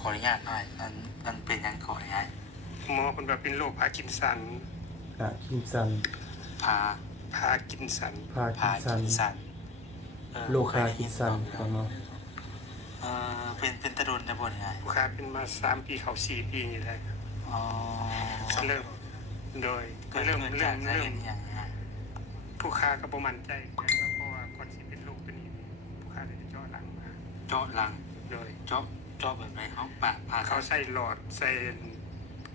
ขออนุญาตหน่อยมันเป็นยังขออนุญาตหมอคนแบบเป็นโรคพาร์กินสันกินสันพาพาร์กินสันพากินสันโรคพากินสันเนาะเป็นตะดนจะบ่นยังไงผู้ค้าเป็นมา3 ปีเขา4 ปีนี่แหละอ๋อเริ่มโดยเริ่มผู้ค้าก็บ่มั่นใจเพราะว่าก่อนสิเป็นโรคตัวนี้ผู้ค้าได้เจาะหลังมาเจาะหลังโดยเจาะแบบไหนเขาปะพาเขาใส่หลอดใส่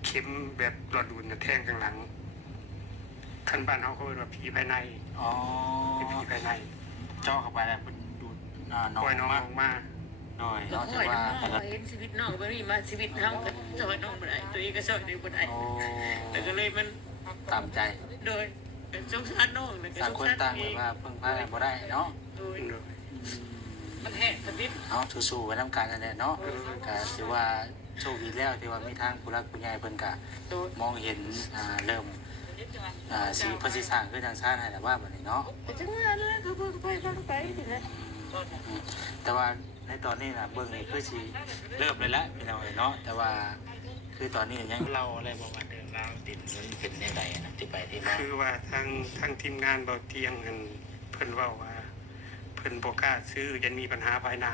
เข็มแบบหลอดดูดแทงข้างหลังคันบ้านเขาเรียกว่าผีภายในเป็นผีภายในเจาะเข้าไปแล้วเป็นดูดน้องออกมาโดยนอกจากว่าเห็นชีวิตน้องบ่มีมาชีวิตเฮาก็ซอยน้องบ่ได้ตัวเองก็ซอยได้บ่ได้แต่ก็เลยมันตามใจโดยสงสารน้องนะก็สงสารต่างคนว่าเพิ่งพากันบ่ได้เนาะโดยมันแห้งสนิทสู้ๆไว้นำกันนั่นแหละเนาะก็ถือว่าโชคดีแล้วที่ว่ามีทางผู้รักผู้ใหญ่เพิ่นก็มองเห็นเริ่มสีเพิ่นสิสร้างขึ้นทางชาติให้แต่ว่าบัดนี้เนาะจังว่าเลยก็เพิ่งไปนี่แหละแต่ว่าในตอนนี้น่ะเบิ่งนี่คือสิเริ่มเลยละพี่น้องเนาะแต่ว่าคือตอนนี้ยังเราอะไรบ่ว่าเรื่องราวติดมันเป็นแนวใดนะที่ไปที่มาคือว่าทางทีมงานเบาเตียงนั่นเพิ่นเว้าว่าเพิ่นบ่กล้าซื้อยันมีปัญหาภายหน้า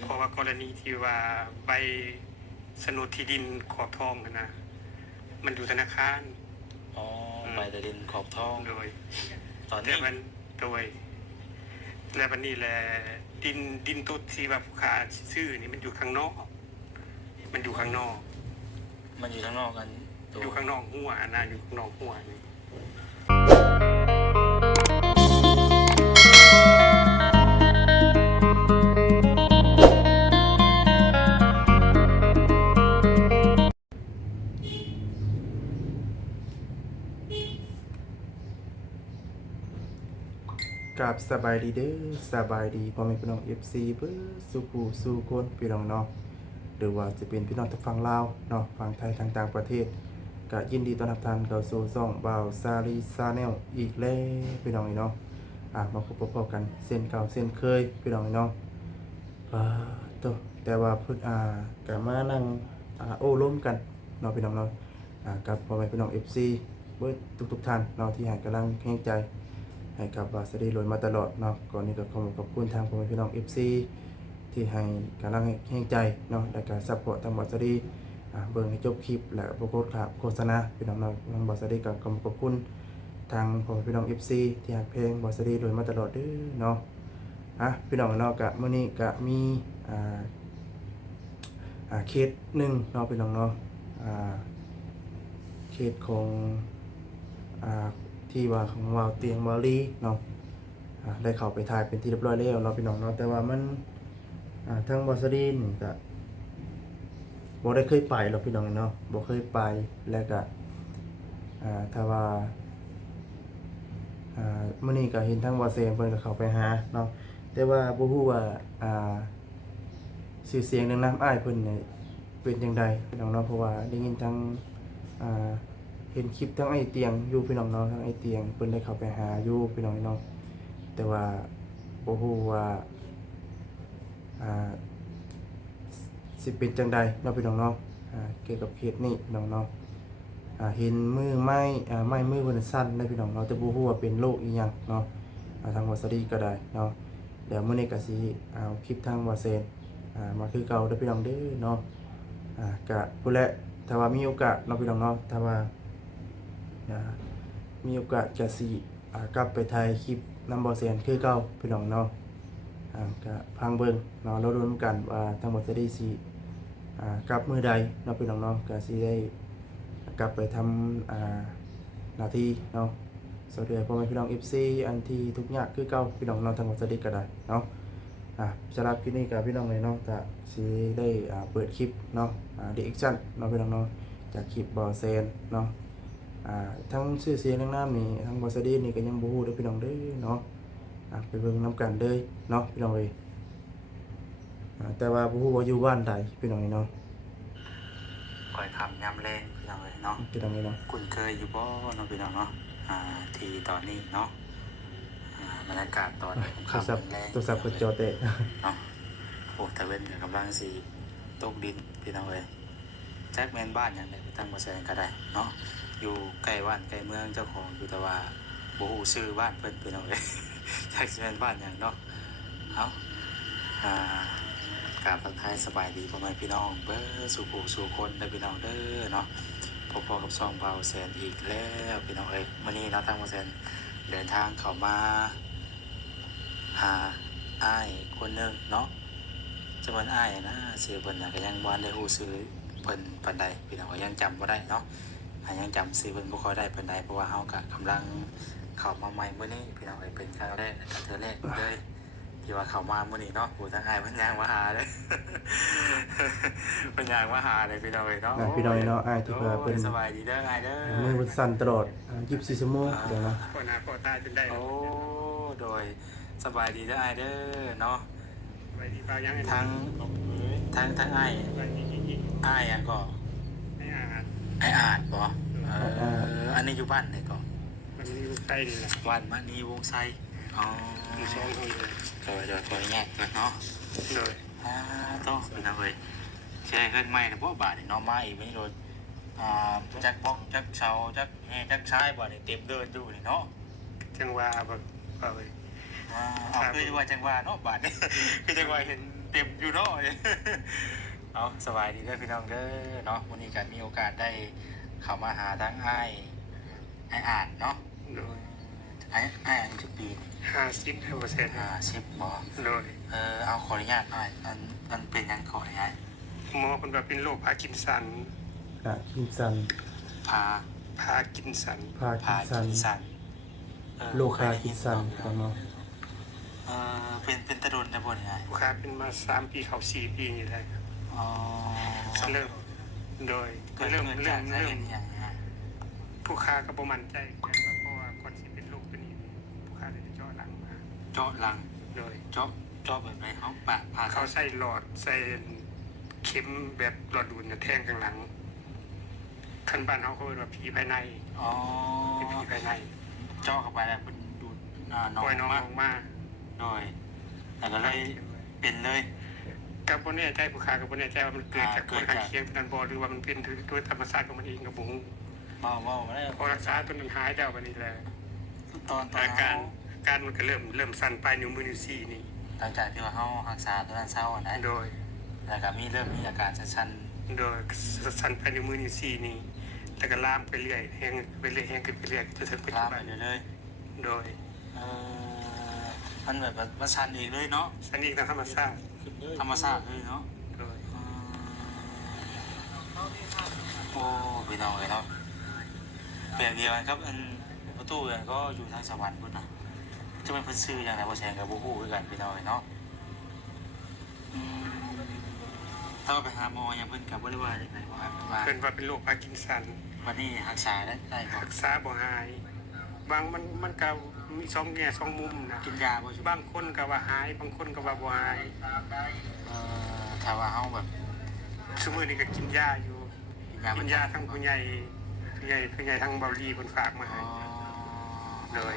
เพราะว่ากรณีที่ว่าใบสนุดที่ดินขอบทองนะมันอยู่ธนาคารใบดินขอบทองโดยตอนนี้มันโดยและบัดนี้แหละดินตุดที่ว่าผู้ค้าซื้อนี่มันอยู่ข้างนอกมันอยู่ข้างนอกกันอยู่ข้างนอกหัวนะอยู่ข้างนอกหัวนี่กับสบายดีเด้อสบายดีพ่อแม่พี่น้อง FC เพื่อสู่คนพี่น้องเนาะหรือว่าจะเป็นพี่น้องทางฝั่งลาวเนาะฝั่งไทยทางต่างประเทศก็ยินดีต้อนรับท่านเข้าสู่ช่องบ่าวซาลีชาแนลอีกแล้วพี่น้องเนาะมาพบกันเส้นเก่าเส้นเคยพี่น้องเนาะแต่ว่าเพิ่นก็มานั่งโอ้ล้มกันเนาะพี่น้องเนาะกับพ่อแม่พี่น้อง FC เบิดทุกท่านเนาะที่ให้กำลังแห่งใจให้กับบาสดีลอยมาตลอดเนาะก่อนนี้ก็ขอบคุณทางพ่อแม่พี่น้อง FC ที่ให้กำลังแห่งใจเนาะและก็ซัพพอร์ตทางบาสดีเบิ่งให้จบคลิปและโปรโมทโฆษณาพี่น้องเนาะทางบาสดีก็ขอบคุณทางพ่อแม่พี่น้อง FC ที่ให้เพลงบาสดีลอยมาตลอดเด้อเนาะพี่น้องเนาะก็มื้อนี้ก็มีเคสหนึ่งเนาะพี่น้องเนาะเคสของที่ว่าของวาวเตียงวาลีเนาะได้เข้าไปถ่ายเป็นที่เรียบร้อยแล้วเนาะพี่น้องเนาะแต่ว่ามันทางบอสดีนก็บ่ได้เคยไปหรอกพี่น้องเนาะบ่เคยไปแล้วก็ถ้าว่ามื้อนี้ก็เห็นทางวาเซมเพิ่นก็เข้าไปหาเนาะแต่ว่าบ่ฮู้ว่าชื่อเสียงดังนำอ้ายเพิ่นนี่เป็นจังไดพี่น้องเนาะเพราะว่าได้ยินทางเห็นคลิปทั้งไอเตียงอยู่พี่น้องเนาะทั้งไอเตียงเพิ่นได้เข้าไปหาอยู่พี่น้องเนาะแต่ว่าบ่ฮู้ว่าสิเป็นจังใดเนาะพี่น้องเนาะเกี่ยวกับเคสนี้พี่น้องเนาะเห็นมือไม้มือเพิ่นสั่นได้พี่น้องเนาะแต่บ่ฮู้ว่าเป็นโรคอีหยังเนาะทางวาสดีก็ได้เนาะเดี๋ยวมื้อนี้ก็สิเอาคลิปทางวาเซนมาคือเก่าเด้อพี่น้องเด้อเนาะก็ผู้และถ้าว่ามีโอกาสเนาะพี่น้องเนาะถ้าว่ามีโอกาสจะสิกลับไปถ่ายคลิปนำบ่เซนคือเก่าพี่น้องเนาะก็พังเบิ่งเนาะเราลุ้นกันว่าทั้งหมดจะได้สิกลับมื้อใดเนาะพี่น้องเนาะก็สิได้กลับไปทำหน้าที่เนาะสวัสดีพ่อแม่พี่น้อง FC อันที่ทุกอย่างคือเก่าพี่น้องเนาะทั้งหมดจะได้ก็ได้เนาะสำหรับคลิปนี้กับพี่น้องเลยเนาะจะสิได้เปิดคลิปเนาะรีแอคชั่นเนาะพี่น้องเนาะจากคลิปบ่เซนเนาะทั้งชื่อเสียงทั้งน้ำนี่ทั้งบอสดีนี่ก็ยังบูฮู้เด้อพี่น้องเด้อเนาะไปเบิ่งน้ำกันเด้อเนาะพี่น้องเอ้ยแต่ว่าบูฮู้ว่าอยู่บ้านใดพี่น้องเนาะคอยคำยำแรงพี่น้องเลยเนาะพี่น้องเนาะคุณเคยอยู่บ่เนาะพี่น้องเนาะที่ตอนนี้เนาะบรรยากาศตอนตัวสับกระจอเตะเนาะโอ้ตะเวนกำลังสี ตกดินพี่น้องเอ้ยแจ็คแมนบ้านอย่างไรทางบ่แสนก็ได้เนาะอยู่ใกล้บ้านใกล้เมืองเจ้าของอยู่แต่ว่าบ่ฮู้ชื่อบ้านเพิ่นพี่น้องเอ้ย แจ็คแมนบ้านอย่างเนาะเอากราบทักทายสบายดีพ่อแม่พี่น้องเบ้อสู่ผู้สู่คนได้พี่น้องเด้อเนาะพบกับซองเบาแสนอีกแล้วพี่น้องเอ้ยมื้อนี้เนาะทางบ่แสนเดินทางเข้ามาหาอ้ายคนหนึงเนาะจะเป็นอ้ายนะชื่อเพิ่นน่ะก็ยังบ่ได้ฮู้ชื่อเพิ่นปานใดพี่น้องก็ยังจำบ่ได้เนาะยังจำชื่อเพิ่นบ่ค่อยได้ปานใดเพราะว่าเฮาก็กำลังเข้ามาใหม่มื้อนี้พี่น้องเอ้ยเป็นครั้งแรกและก็เทื่อแรกเลยที่ว่าเข้ามามื้อนี้เนาะผู้ทางอ้ายเพิ่นย่างมาหาเลย เพิ่นย่างมาหาเลยพี่น้องเอ้ยเนาะ พี่น้องเนาะอ้ายที่ว่าเป็น สบายดีเด้ออ้ายเด้อ มือมันสั่นตลอด24ชั่วโมงเดี๋ยวนะ พ่อหน้าพ่อตาจนได้ โอ้โดยสบายดีเด้ออ้ายเด้อเนาะ ไว้ดีเปล่ายัง ทั้งอ้ายอ้ายก็ ไม่อาจ ไอ้อาจบ่อันนี้อยู่บ้านไหนก็ มันมีลูกไส้นี่แหละ บ้านมานีวงไซอ๋อ มีช่องเขาเลย เดี๋ยวตัวแยกกันเนาะ เลย โตพี่น้องเอ้ยแช่ขึ้นใหม่นะพวกบาทนี่เนาะมาอีกไม่โดนจักบล็อกจักเสาจักแห่จักซ้ายบ่นี่เต็มเดินอยู่นี่เนาะ จังหวะแบบเอาไป เอาคือว่าจังว่าเนาะบาทนี่ คือจังว่าเห็นเต็มอยู่เนาะ เอาสบายดีเด้อพี่น้องเด้อเนาะวันนี้ก็มีโอกาสได้เข้ามาหาทั้งอ้ายอาจเนาะ โดย อ้ายอายุปี 50% 10บ่ โดย เอาขออนุญาตหน่อยมันเป็นยังขออนุญาต หมอคนว่าเป็นโรคพาร์กินสัน กินสัน พา พากินสัน พากิ พาน สัน กินสัน โลคากินสันเนาะ เป็นตะดนนะบ่เนี่ย ลูกค้าเป็นมา3ปีเขา4ปีนี่แหละ อ๋อ เริ่มโดย เกิด เริ่ม จากสาเหตุอย่างไร ผู้ค้าก็บ่มั่นใจกันว่าเพราะว่าก่อนสิเป็นโรคตัวนี้ผู้ค้าเลยเจาะหลังมา เจาะหลัง โดย เจาะแบบไหนเขาปะพา เขาใส่หลอดใส่เข็มแบบหลอดดูดเนี่ยแทงข้างหลังคันบ้านเขาเขาเรียกว่าผีภายใน อ๋อ เป็นผีภายใน เจาะเข้าไปแล้วเป็นดูดน้อง ปล่อยน้อง มา ออกมา โดยแต่ก็เลยเป็นเลย กับบนนี้ใจผู้ค้ากับบนนี้ใจว่ามันเกิดจากคนข้างเคียงนั้นบ่หรือว่ามันเป็นด้วยธรรมชาติของมันเองกับบุ้ง เมาไม่ได้ พอรักษาตัวนั้นหายแล้ววันนี้แหละ ตอน อาการมันก็เริ่มสั่นปลายนิ้วมือนิ้วซี่นี่ หลังจากที่ว่าเขารักษาตัวนั้นเศร้านะ โดย แล้วก็เริ่มมีอาการชัน โดยสั่นปลายนิ้วมือนิ้วซี่นี่แล้วก็ลามไปเรื่อยแห้งไปเรื่อยแห้งขึ้นไปเรื่อยจนถึงปัจ ลา จุ มไป บัน เรื่อย โดย มันแบบมันชันอีกเลยเนาะ สันนิษฐานธรรมชาติ ธรรมชาติเลยเนาะ โดย โอ้พี่น้องเลยเนาะเปรียบเดียวกันครับอันประตูเนี่ยก็อยู่ทางสวรรค์พุ่นนะจะเป็นเพิ่นซื้ออย่างไรบ่แซงกับบ่ฮู้คือกันพี่น้องเลยเนาะถ้าว่าไปหาหมอยังเพิ่นกับบ่ได้ว่าจังไดบ่ครับว่า เพิ่นว่าเป็นโรคพาร์กินสัน วันนี้รักษาได้บ่ รักษาบ่หาย บางมันก็มีสองแง่สองมุมนะ กินยาบ่ใช่ บางคนก็ว่าหายบางคนก็ว่าบ่หาย ถ้าว่าเฮาแบบ ซุมื้อนี้ก็กินยาอยู่ กินยาทั้งผู้ใหญ่ทั้งเบาลีเพิ่นฝากมา อ๋ ให้ อ เลย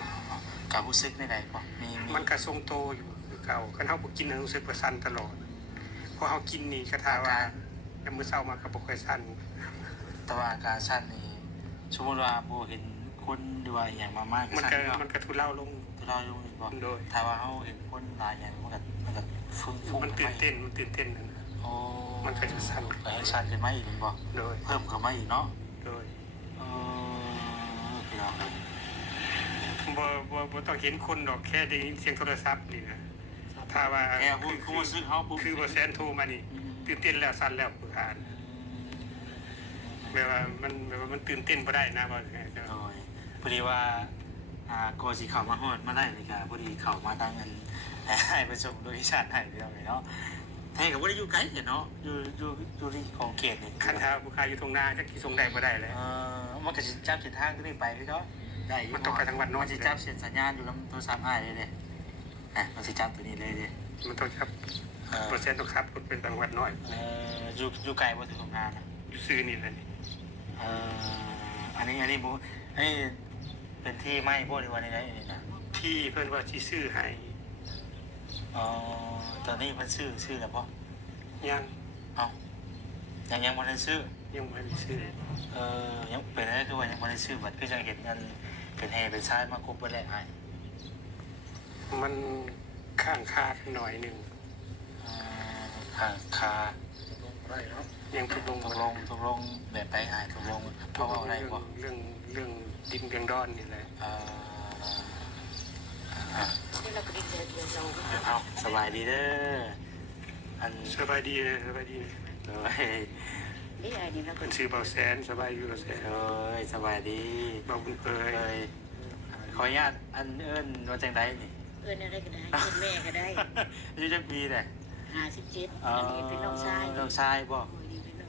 กับรู้สึกในใดบ่มี มันก็ทรงโตอยู่คือเก่าคันเฮาบ่กินรู้สึกว่าสั่นตลอดพอเฮากินนี่ก็ถ้าว่ายามมื้อเช้ามาก็บ่ค่อยสั่น แต่ว่าอาการสั้นนี่สมมุติว่าบ่เห็นคนหรือว่าอย่างมากๆ มัน สั้น ก็ เนาะ มันก็ทุเลาลง ตัวเราอยู่อีกบ่ โดย ถ้าว่าเขาเห็นคนหลายอย่างมันก็ฟุ้ง มันตื่นเต้นนั่นน่ะ โอ้ มันก็จะสั่น ไปให้ชันขึ้นมาอีกบ่ โดย เพิ่มเข้ามาอีกเนาะ โดย พี่น้องเลย บ่ต้องเห็นคนดอกแค่ได้ยินเสียงโทรศัพท์นี่นะถ้าว่า แค่พูดคู่ซื้อเขาปุ๊บ คือบ่แซนโทรมานี่ตื่นเต้นแล้วสั่นแล้วผู้อ่านแบบว่ามันตื่นเต้นบ่ได้นะบ่ไง โดยพอดีว่าก่อนสิเข้ามาฮอดมาได้เลยค่ะพอดีเข้ามาตั้งเงินให้ไปส่งโดยชาติให้พี่น้องเลยเนาะไทยก็บ่ได้อยู่ไกลเนาะอยู่ที่ของเขตนี่ คันถ้าผู้ค้าอยู่ตรงหน้าจักสิส่งได้บ่ได้เลย มันก็สิจับเส้นทางที่ไปพี่เนาะได้อยู่ มันต้องไปทางวัดน้อย มันสิจับเส้นสัญญาณอยู่ลำโทรศัพท์ให้เลยเด้มันสิจับตัวนี้เลยเด้ มันต้องครับเปอร์เซ็นต์ต้องครับรถเป็นจังหวัดน้อย อยู่ไกลบ่ถึงโรงงานอ่ะ อยู่ซื้อนี่แหละนี่ อันนี้บ่เป็นที่ไหม้บ่ได้ว่าได้นี่นะ ที่เพิ่นว่าสิซื้อให้ ตอนนี้เพิ่นซื้อแล้วบ่ ยัง เอ้า ยังบ่ได้ซื้อ ยังบ่ได้ซื้อ ยังเป็นอะไรคือว่ายังบ่ได้ซื้อบัดคือจังเห็นกันเป็นแห่เป็นชายมาครบเบิดแล้วอ้าย มันข้างคาดหน่อยหนึง ห่างคา ยังตกลง ตกลงแบบใดอ้ายตกลงเพราะว่าอะไรบ่ เรื่องดินเรื่องดอนนี่แหละ ที่เราก็ดีใจเดียวเรา เอาสบายดีเด้ออัน สบายดีเลยสบายดี เอ้ย นี่ไอ้นี่เรา เพิ่นซื้อเบาแสนสบายอยู่เบาแสน เอ้ยสบายดี เบาบุญเปย เอ้ยขออนุญาตอันเอิ้นว่าจังไดนี่ อะไรก็ได้เป็นแม่ก็ได้ อายุจักปีแหละ 57อันนี้เป็นน้องชาย น้องชายบ่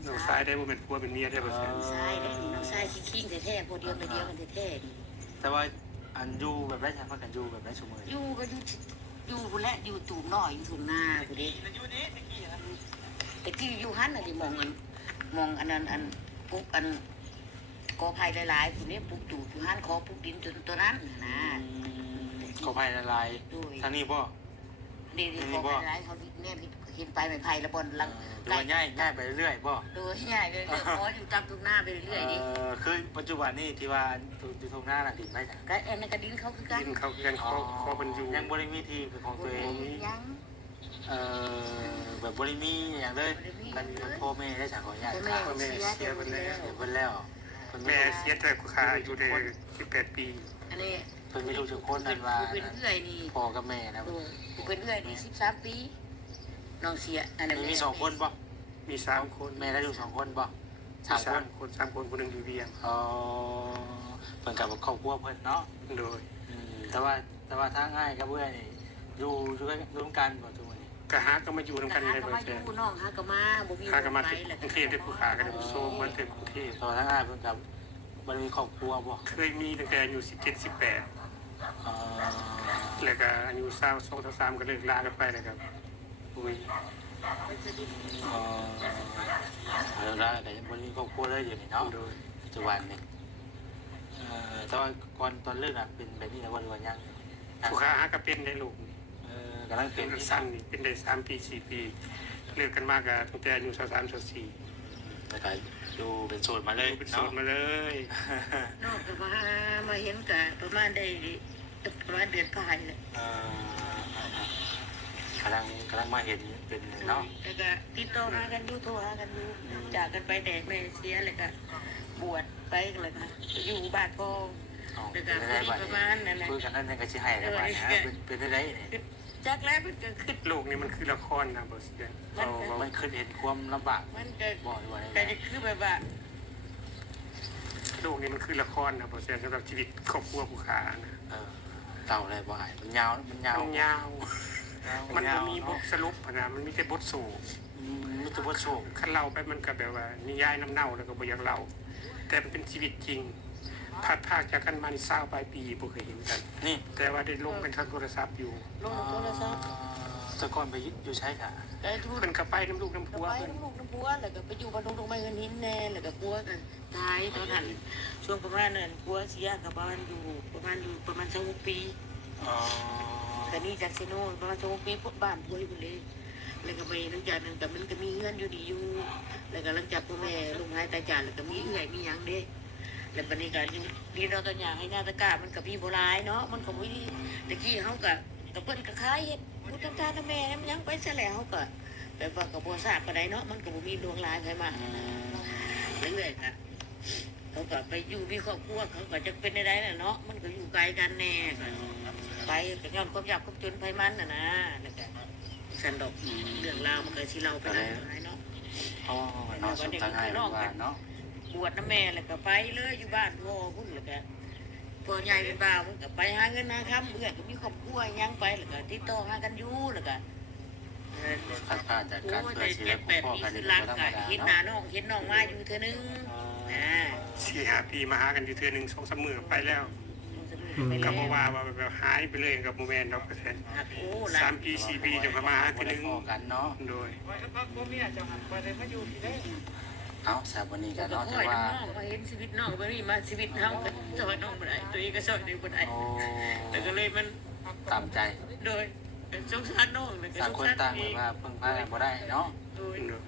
น้องชายได้บ่เป็นผัวเป็นเมียได้เบาแสน น้องชายได้น้องชายคิงแท้ๆพอเดียวไปเดียวกันแท้ๆนี่ แต่ว่าอันอยู่แบบไรใช่ไหมกันอยู่แบบไรสมมติ อยู่ก็อยู่พุ่นแหละอยู่ตูมน้อยอยู่ทุ่งนาพุ่นเด้แต่กี้อยู่หันน่ะดิมองอันนั้นอันปุ๊กอันกอไผ่หลายๆพุ่นนี้ปุ๊กตูดอยู่หันขอปุ๊กดินจนตัวนั้นน่ะนะ เขาภายละลาย ด้วย ทางนี้บ่ ดีๆกอไผ่หลายเขาเนี่ยเห็นไปไม้ไผ่ละบนลัง ดูว่าง่ายไปเรื่อยบ่ โดยง่ายเลยขออยู่ตามทุ่งนาไปเรื่อยๆดิ คือปัจจุบันนี่ที่ว่าอยู่ตรงหน้าน่ะดินไหมจ๊ะ ก็อันนั้นก็ดินเขาคือกัน ดินเขาคือกันขอเพิ่นอยู่ ยังบริมีทีเป็นของตัวเอง ยัง แบบบริมีอย่างเลยกันพ่อแม่ได้จากขออนุญาต พ่อแม่เสียไปแล้ว เดี๋ยวเพิ่นแล้ว แม่เสียใจกูขาอยู่ได้18 ปี อันนี้ เพิ่นไม่รู้จักคนนั้นว่า เป็นเอื้อยนี่ พ่อกับแม่นะ กูเป็นเอื้อยนี่13 ปีน้องเสียอันนั้น มี2คนบ่ มี3คน แม่ได้อยู่2คนบ่ สา 3 คน 3คนคนหนึงอยู่เวียง อ๋อเพิ่นกับครอบครัวเพิ่นเนาะ โดย แต่ว่าทางง่ายกับเพื่อนนี่อยู่ร่วมกันบ่ทุกวันนี้ ก็หาก็มาอยู่นำกัน หา ได้ ก็ เบา มาอ แสน ยู่น้องหาก็มาบ่มี หาก็มา ไป ที่ แล้ว กรุงเทพได้ผู้ขากันโซมมาถึงกรุงเทพ แต่ว่าทางง่ายเพิ่นกับมันมีครอบครัวบ่ เคยมีตั้งแต่อายุ17 18 อ๋อ แล้วก็อายุ22 23ก็เลิกลากันไปแล้วครับอุ้ย อ๋อแล้วแต่ยังบ่มีครอบครัวเลยอยู่นี่เนาะ โดย ปัจจุบันนี่แต่ว่าก่อนตอนเลิกน่ะเป็นแบบนี้แล้วบ่หรือว่ายัง ผู้ขาหาก็เป็นได้ลูก กำลัง เป็ เป็น น สั้นนี่เป็นได้3 ปี 4 ปีเลิกกันมากก็ตั้งแต่อายุ23 24 แล้วก็ดูเป็นโสดมาเลย เป็นโส เนาะ ดมาเลย น้องก็มาเห็นก็ประมาณได้ประมาณเดือนปลายแหละ กำลังมาเห็นเป็นเนาะ แล้วก็ติดต่อหากันอยู่โทรหากันอยู่จากกันไปแดกแม่เสียแล้วก็บวชไปแล้วก็อยู่บ้านพ่อ เป็นได้บัดคุยกันนั่นยังก็สิให้ได้บัดนะเป็นได้นี่ จากแล้วมันก็ขึ้น โลกนี้มันคือละครนะบ่เสีย มันเคยเห็นความลำบาก มันก็ บ่หรือว่า ก็จะคือแบบว่า โลกนี้มันคือละครนะบ่เสียสำหรับชีวิตครอบครัวผู้ขานะ เต่าอะไรบ่ายมันยาว มันยาวมันบ่มีบทสรุปนะมันมีแต่บทสู่ มีตัวโชค คันเล่าไปมันก็แบบว่านิยายน้ำเน่าแล้วก็บ่อยากเล่าแต่มันเป็นชีวิตจริงพัดพากจากกันมานี่20ปลายปีบ่เคยเห็นกัน นี่ แต่ว่าได้ลงกันทางโทรศัพท์อยู่ ลงโทรศัพท์ แต่ก่อนไปอยู่ใช้ค่ะ ได้ทุน เพิ่นก็ไปน้ำลูกน้ำพัว ไป เพิ่น น้ำลูกน้ำพัวแล้วก็ไปอยู่บ้านตรงไม่เงินหินแน่แล้วก็พัวกันตายตอนนั้นช่วงประมาณนั้นพัวเสียกับบ้านอยู่ประมาณ26 ปีแต่นี่จากเซโนประมาณ26 ปีพุทธบ้านพัวอยู่เลยแล้วก็ไปหลังจากนั้นแต่มันก็มีเงื่อนอยู่ดีอยู่แล้วก็หลังจากพ่อแม่ลุงหายตายจากแล้วก็มีเอื้อยมีหยังเด้แล้วบัดนี้ก็อยู่ดีเราตัวอย่างให้หน้าตะกามันก็มีโบราณเนาะมันก็บ่มีตะกี้เฮาก็เพิ่นก็ขายเฮ็ดพุทธทาสแม่มันยังไปซะแล้วเฮาก็แบบว่าก็บ่ทราบปานใดเนาะมันก็บ่มีดวงหลายไผมาเรื่อยๆก็เขาก็ไปอยู่มีครอบครัวเขาก็จะเป็นได้น่ะเนาะมันก็อยู่ไกลกันแน่ก็ไปก็ย้อนความยากความจนไผมันน่ะนะแล้วก็สันดอกเรื่องราวมันก็สิเล่าไปหลายเนาะ อ๋อเนาะสุดท้ายว่าเนาะ บวชน้ำแม่แล้วก็ไปเลยอยู่บ้านพ่อพุ่นแล้วก็พ่อใหญ่เป็นบ่าวมันก็ไปหาเงินหาค่ำเอื้อก็มีครอบครัวยังไปแล้วก็ติดต่อหากันอยู่แล้วก็ ผ่านจากการ โอ้ เกิด แต่ ชีวิต 7-8 พ่อ ปี กัน คื นี่ อ ธร รัก รม ก็ ดา เห็นหน้าน้องเห็นน้องมาอยู่เทื่อนึงนะ 4-5 ปีมาหากันอยู่เทื่อนึง2-3มื้อไปแล้ว ไป ก็ แล้ว บ่ว่าแบบหายไปเลยกับบ่แม่นดอกเปอร์เซ็นต์ หักโอ้หลาน 3 ปี 4 ปีจะมาหาเทื่อนึง พ่อกันเนาะ โดย เอาสาวันนี้กัน ก็ เนาะ ค แต่ อย ว่า น้องมาเห็นชีวิตน้องบ่มีมาชีวิตเฮาก็สอนน้องบ่ได้ตัวเองก็สอนได้บ่ได้ โอ้ แต่ก็เลยมัน ตามใจ โดยสงสารน้องแล้วก็ ต่า ส ง ง คน สาร ต่าง ตัว แบ เอบ ง ว่าเพิ่งพากันบ่ได้เนาะ โดย โดย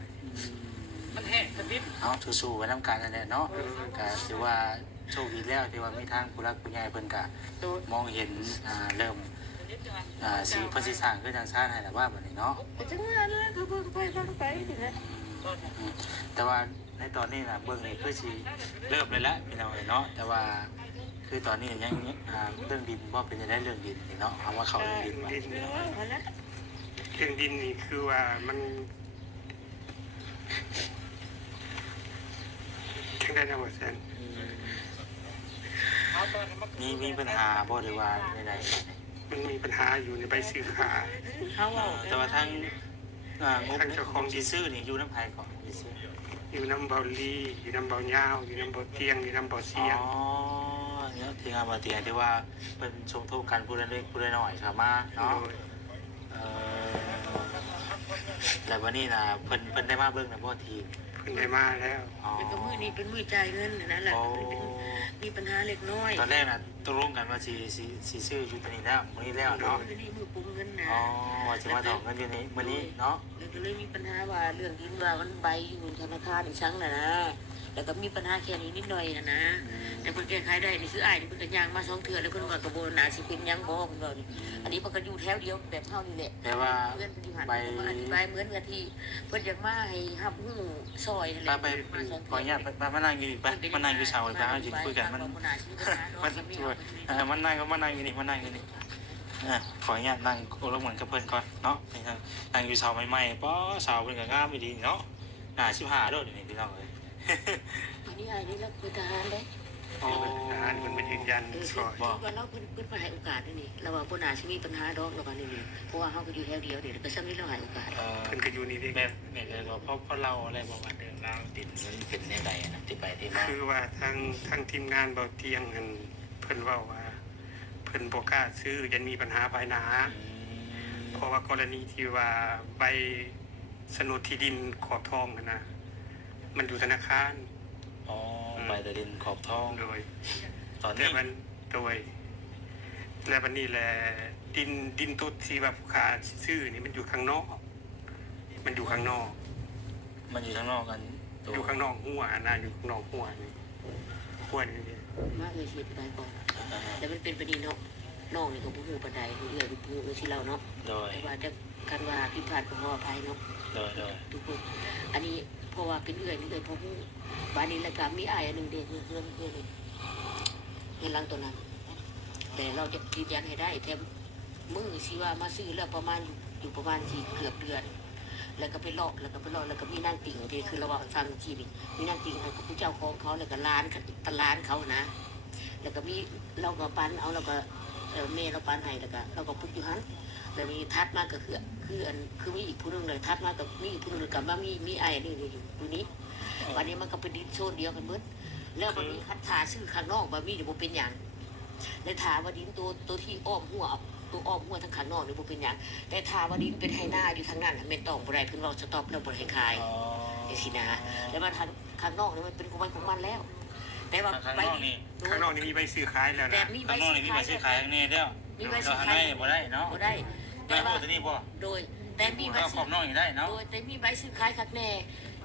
มันแห้งมัน เอาสู้ๆไว้นำกันนั่นแหละเนาะก็ถือว่าโชคดีแล้วที่ว่ามีทางผู้รักผู้ใหญ่เพิ่นก็มองเห็นเริ่มสีเพิ่นสิสร้างขึ้นทางชาติให้แล้วว่าบัดนี้เนาะ จังว่าแล้วก็เบิ่งไปนี่นะ แต่ว่าในตอนนี้นะเบิ่งนี่คือสิเริ่มเลยละพี่น้องเนาะแต่ว่าคือตอนนี้ยังเรื่องดินบ่เป็นจะได้เรื่องดินนี่เนาะเอาว่าเข้าเรื่องดินมา เรื่องดินนี่คือว่ามันทั้งได้ทั้งหมดแสน มีปัญหาบ่ได้ว่าใด มันมีปัญหาอยู่ในใบซื้อขาย เขาเว้า แต่ว่าทางงบของสิซื้อนี่อยู่น้ำไผก่อนสิซื้อ อยู่น้ำเบาลีอยู่น้ำเบาเงาวอยู่น้ำเบาเตียงอยู่น้ำเบาเสียง อ๋อเนี่ยที่งานมาเตียงที่ว่าเป็นชมทุกกันผู้เล็กผู้น้อยครับมาเนาะแล้ววันนี้นะเพิ่นได้มาเบิ่งนะพ่อที เพิ่นได้มาแล้ว อ๋อ เป็นก็มื้อนี้เป็นมื้อจ่ายเงินนั่นแหละมีปัญหาเล็กน้อย ตอนแรกนะตกลงกันว่าสิซื้ออยู่ตัวนี้แล้วมื้อนี้แล้วเนาะ มื้อนี้มื้อปรุงเงินนะ อ๋อว่าจะมาถอกเงินอยู่นี้มื้อนี้เนาะ แล้วก็เลยมีปัญหาว่าเรื่องดินว่ามันใบอยู่ธนาคารอีกชั้งน่ะนะแล้วก็มีปัญหาแค่นี้นิดหน่อยนะแต่เพิ่นแก้ไขได้นี่คืออ้ายนี่เพิ่นก็ย่างมา2เทื่อแล้วเพิ่นว่าก็บ่น่าสิเป็นหยังบ่เพิ่นว่านี่อันนี้เพิ่นก็อยู่แถวเดียวแบบเฮานี่แหละ แต่ว่า เพื่อนที่หันมาอธิบายเหมือนกับที่เพิ่นอยากมาให้รับหูซอยนั่นแหละ ไปขออนุญาตไปมานั่งอยู่นี่ไปมานั่งอยู่เสาไปหาจิคุยกันมันช่วยมันนั่งอยู่นี่มานั่งอยู่นี่ขออนุญาตนั่งโอ้ลงเหมือนกับเพิ่นก่อนเนาะนั่งอยู่เสาใหม่ๆป้อเสาเป็นก็งามไม่ดีเนาะ15โดดนี่พี่น้องเอ้ย อันนี้ไอ้นี่เราคือทหารได้ อ๋อ ทหารมันมายืนยัน คือ ซอย ว่าเราเพิ่นมาให้โอกาสนี่เราว่าบ่น่าสิมีปัญหาดอกแล้วก็นี่เพราะว่าเฮาก็อยู่แถวเดียวนี่ก็ซ้ำนี้เราให้โอกาส เพิ่นก็อยู่นี่เด้ แบบเลยก็เพราะเราอะไรบอกว่าเดิมเราติดมันเป็นแนวใดนะที่ไปที่มา คือว่าทางทีมงานเบาเตียงนั่นเพิ่นเว้าว่าเพิ่นบ่กล้าซื้อยันมีปัญหาภายหน้าเพราะว่ากรณีที่ว่าใบโฉนดที่ดินขอบทองนั่นนะมันอยู่ธนาคาร อ๋อไปแต่ดินขอบทอง โดย ตอน แต่ นี้ มันโดยและวันนี้แหละดินตัวที่ว่าผู้ค้าซื้อนี่มันอยู่ข้างนอก มันอยู่ข้างนอก มันอยู่ข้างนอกกัน อยู่ข้างนอกหัวนะอยู่ข้างนอกหัวนี่หัวนี่ มาเลยสิไปก่อนแต่มันเป็นปณีเนาะน้องนี่ก็บ่ฮู้ปานใดเอื้อยบ่ฮู้คือสิเราเนาะ โดย แต่ว่าจะกันว่าผิดพลาดก็ขออภัยเนาะ โดย ทุกคนอันนี้เพราะว่าเป็นเอื้อยนี่เอื้อยพ่อฮู้บ้านนี้แล้วก็มีอ้ายอันหนึงเด็กเรื่องเงินหลังตัวนั้น แต่เราจะยืนยันให้ได้แถมมือสิว่ามาซื้อแล้วประมาณอยู่ประมาณ4เกือบเดือน แล้วก็ไปลอกแล้วก็มีนางติ่งที่คือระหว่างฟังทีนี่มีนางติ่งแล้วก็ผู้เจ้าของเขาแล้วก็ร้านตลาดเขานะ แล้วก็มีเราก็ปันเอาแล้วก็เมย์เราปันให้แล้วก็เราก็พุกอยู่หันแล้วมีทัดมาก็คือมีอีกผู้นึงเลยทัดมากับมีอีกผู้นึงกับว่ามีไอ้นี่อยู่นี้วันนี้มันก็เป็นดินโซนเดียวกันหมดแล้ววันนี้คัดถาซื้อข้างนอกบะมีเดี๋ยวเป็นอย่างในถาว่าดินตัวที่อ้อมหัวตัวอ้อมหัวทั้งข้างนอกนี่บ่เป็นอย่างแต่ถาว่าดินเป็นไฮหน้าอยู่ทางนั้นไม่ต้องบ่ได้เพิ่นเราสต็อปแล้วบ่ให้ขายไอ้สินะแล้วมันข้างนอกนี่มันเป็นของมันแล้ว แต่ว่า ข้าง ใบ นอกนี่ ข้างนอกนี่มีใบซื้อขายแล้ว แต่ นะ มีใบ ข้างนอกนี่มีใบซื้อขายข้างนี้เดียว มีใบ เรา ซื้อ ข้าง ขา ใน ย บ่ได้เนาะ บ่ได้ แต่ แต่ ว่า ว่า ตัวนี้บ่ โดยแต่มีใบ เราข ซื้ อบนอกอยู่ได้เนาะ โดยแต่มีใบซื้อขายคักแน่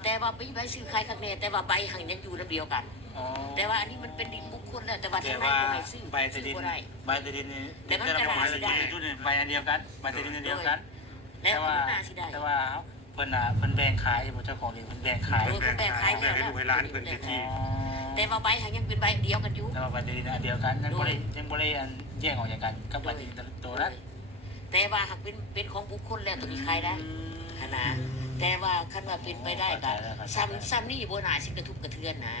แต่ว่ามีใบซื้อขายคักแน่แต่ว่าใบหังยังอยู่ระเบียวกัน อ๋อ แต่ว่าอันนี้มันเป็นดินบุคคลแล้วแต่ว่า แต่ ทางใน ว่า บ่ให้ซื้อ ใบตะดิน บ่ได้ ใบตะดินนี่ แต่มัน แต่ละ จะ ประมาณ หาสิได้ จุดนี่ใบอันเดียวกันใบตะดินอันเดียวกัน แล้ว แต่ ก็ ว่า น่าสิได้ แต่ว่าเพิ่นแบ่งขายเจ้าของดินเพิ่นแบ่งขาย โอ้ย แบ่งขายแบ่งให้ลูกให้ร้านเพิ่นสิที่ แต่ว่าใบหังยังเป็นใบเดียวกันอยู่ แต่ว่าใบตะดินอันเดียวกันนั่นบ่ได้ยังบ่ได้อันแยกออกจากกันกับใบตะดินตัวนั้น แต่ว่าหากเป็นของบุคคลแล้วตัวนี้ขายได้นะแต่ว่าคันว่าเป็นไปได้ก็ซ้ำนี่บ่น่าสิกระทุบกระเทือนนะ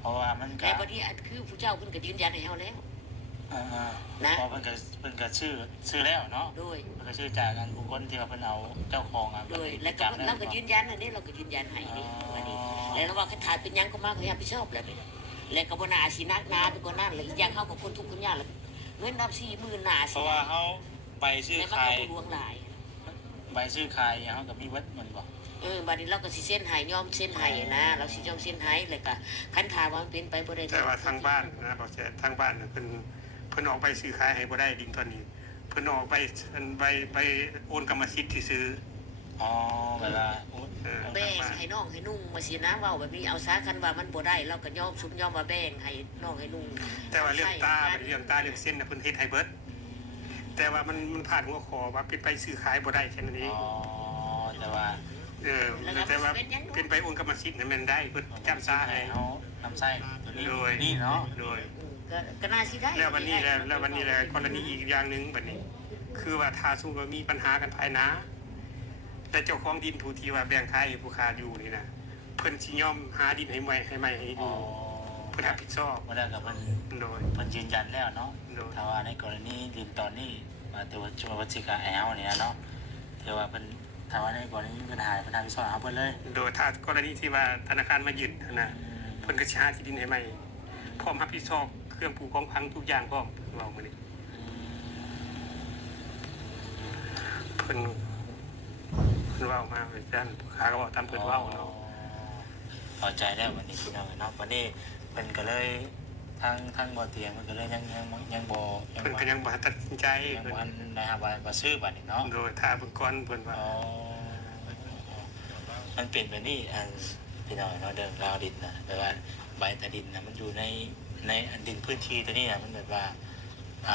เพราะว่ามันก็ แต่บัดนี้คือผู้เจ้าเพิ่นก็ยืนยันให้เฮาแล้ว นะพอเพิ่นก็ชื่อแล้วเนาะ โดย เพิ่นก็ชื่อจากกันบุคคลที่ว่าเพิ่นเอาเจ้าของอ่ะ โดยแล้วก็เราก็ยืนยันอันนี้เราก็ยืนยันให้นี่ว่านี่แล้วเราว่าคันถ่ายเป็นหยังก็มาก็รับผิดชอบแล้วนี่แล้วก็บ่น่าสินักหนาไปกว่านั้นเลยอีกอย่างเฮาก็คนทุกข์คนยากแล้วเงินนับ40,000หน้า เพ สิ ราะว่าเฮาใบชื่อ แล้วมัน ขา ก็ ย บ่ลวงหลาย ใบชื่อขายเฮาก็มีวัดเหมือนบ่ บัดนี้เราก็สิเส้นให้ยอมเส้นให้นะเราสิยอมเส้นให้แล้วก็คันถามว่ามันเป็นไปบ่ได้ แต่ว่าทางบ้านนะบอกแซ่ทางบ้านน่ะเพิ่นออกใบซื้อขายให้บ่ได้ดินตอนนี้เพิ่นออกใบโอนกรรมสิทธิ์ที่ซื้อ อ๋อเวลาอุ๊ย แบ่งให้น้องให้นุ่งมาสินะเว้าแบบนี้เอาซะคันว่ามันบ่ได้เราก็ยอมสุมยอมมาแบ่งให้น้องให้นุ่ง แต่ว่าเรื่องตาเรื่องเส้นน่ะเพิ่นเฮ็ดให้เบิดแต่ว่ามันผ่านหัวคอว่าเป็นไปซื้อขายบ่ได้แค่นั้นเอง อ๋อแต่ว่า แต่ว่าเป็นไปองค์กรรมสิทธิ์นั่นแม่นได้เพิ่นจำซาให้ เขาทำไส้ตัวนี้ โดย นี่เนาะ โดย ก็น่าสิได้ แล้ววันนี้แหละกรณีอีกอย่างหนึงบัดนี้ คือว่าถ้าสมมุติว่ามีปัญหากันภายนะแต่เจ้าของดินผู้ที่ว่าแบ่งขายให้ผู้ค้าอยู่นี่นะเพิ่นสิยอมหาดินให้ใหม่ให้ อ๋ ดู อ เพิ่นรับผิดชอบ เมื่อได้กับเพิ่น โดย เพิ่นยืนยันแล้วเนาะ โดย ถ้าว่าในกรณีดินตอนนี้ตัวชัววัชิกาแอลเนี่ยเนาะถือว่าเพิ่นถ้าว่าในกรณีมีปัญหาเพิ่นทำพิสูจน์เอาเพิ่นเลย โดยถ้ากรณีที่ว่าธนาคารมายึดนะเพิ่นก็สิหาที่ดินให้ใหม่พร้อมรับผิดชอบเครื่องปลูกของพังทุกอย่างพร้อมเพิ่นเว้ามื้อนี้เพิ่นเว้ามาว่าซั่นผู้ค้าก็เว้าตามเพิ่นเว้าเนาะ เข้าใจแล้ววันนี้พี่น้องเนาะวันนี้เพิ่นก็เลยทางบ่เตียงมันก็เลยยังบ่ เพิ่นก็ยังบ่ตัดสินใจ ยัง เพิ่น บ่ได้หาว่าซื้อบัดนี้เนาะ โดยถ้าเพิ่นก่อนเพิ่นว่า อ๋อมันเป็นแบบนี้พี่น้องเนาะเดิมราวดินนะแปลว่าใบตะดินนะมันอยู่ในดินพื้นที่ตัวนี้นะมันแบบว่า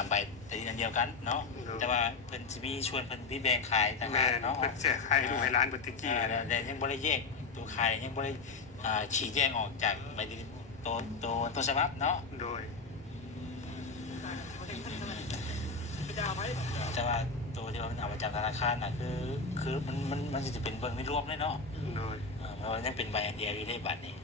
ใบตะดินอันเดียวกันเนาะแต่ว่าเพิ่นสิมีชวนเพิ่นที่แบ่งขายต่าง แม่ หากเนาะ เพิ่นเสียขายลูกให้ร้านเพิ่นตะกี้ แต่ยังบ่ได้แยกตัวขายยังบ่ได้ฉีกแยกออกจากใบดินตัวฉบับเนาะ โดย แต่ว่าตัวที่ว่ามันเอามาจากธนาคารน่ะคือมันจะเป็นเบิ่งไม่รวมเลยเนาะ โดย เพราะว่ายังเป็นใบอันเดียวอยู่ในบัตรนี่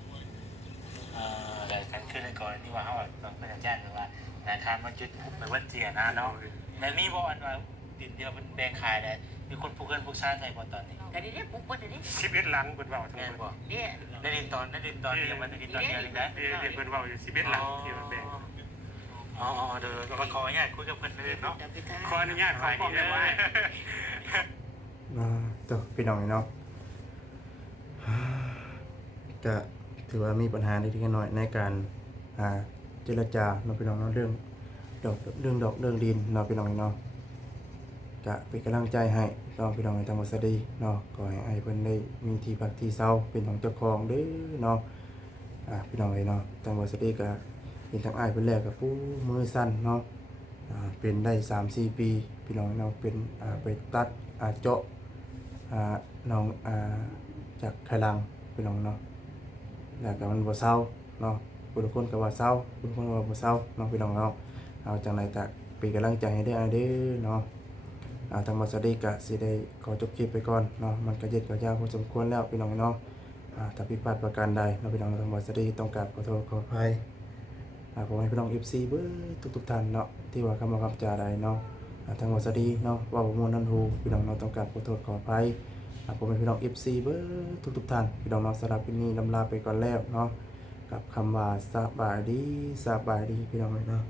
แต่การขึ้นในกรณีว่าเขาต้องเป็นอาจารย์ว่าธนาคารมันจุดไปวัดเจียนะเนาะแต่มีบ่อันว่าดินเดียวมันแบ่งขายเลยมีคนปลูกเกินปลูกชาติใส่บ่ตอนนี้ ก็นี่ปุ๊บบ่ได้นี่ 11หลังเพิ่นเว้าทั้ง แม่น หม บ่ ด เนี่ย ได้ดินตอนเดียวมันได้ดินตอนเดียวเลยนะ เพิ่นเว้าอยู่11หลังที่มันแบ่ง อ๋อเดี๋ยวมาขออนุญาตคุยกับเพิ่นเลยเนาะ ขออนุญาตขอความได้ไว้ ตัวพี่น้องเนาะก็ถือว่ามีปัญหาเล็กๆน้อยๆในการเจรจาเนาะพี่น้องเนาะเรื่องดอกเรื่องดินเนาะพี่น้องเนาะก็เป็นกำลังใจให้เนาะพี่น้องในทางวัสดีเนาะขอให้เพิ่นได้มีที่พักที่เซาเป็นของเจ้าของเด้อเนาะพี่น้องเนาะทางวัสดีก็เป็นทางอ้ายเพิ่นแรกก็ผู้มือสั้นเนาะเป็นได้ 3-4 ปีพี่น้องเนาะเป็นไปตัดเจาะน้องจากไขลังพี่น้องเนาะแล้วก็มันบ่เซาเนาะผู้ทุกคนก็ว่าเซาผู้ทุกคนว่าบ่เซาเนาะพี่น้องเนาะเอาจังไดก็เป็นกำลังใจให้ได้เด้อเนาะทางบริษัทดีก็สิได้ขอจบคลิปไปก่อนเนาะมันก็ยืดยาวพอสมควรแล้วพี่น้องเนาะถ้าผิดพลาดประการใดเนาะพี่น้องทางบริษัทดีต้องกราบขอโทษขออภัยผมให้พี่น้อง FC เบิดทุกท่านเนาะที่ว่าคำว่าคำจาใดเนาะทางบริษัทดีเนาะว่าบ่ม่วนนั่นฮูพี่น้องเนาะต้องกราบขอโทษขออภัยผมให้พี่น้อง FC เบิดทุกท่านพี่น้องเนาะสำหรับวันนี้ลำลาไปก่อนแล้วเนาะกับคำว่าสบายดีพี่น้องเนาะ